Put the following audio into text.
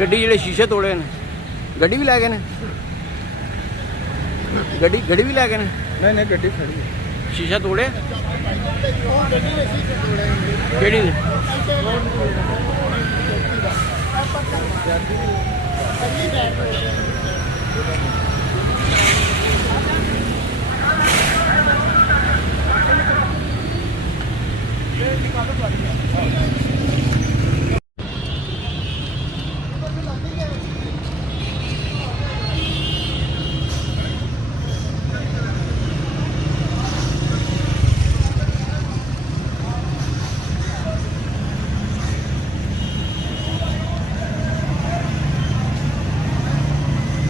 ਗੱਡੀ ਜਿਹੜੇ ਸ਼ੀਸ਼ੇ ਤੋੜੇ ਨੇ, ਗੱਡੀ ਵੀ ਲੈ ਗਏ ਨੇ, ਗੱਡੀ ਵੀ ਲੈ ਗਏ ਨੇ। ਨਹੀਂ ਨਹੀਂ ਗੱਡੀ ਖੜੀ ਹੈ। ਸ਼ੀਸ਼ਾ ਤੋੜਿਆ ਕਿਹੜੀ ਦੇ?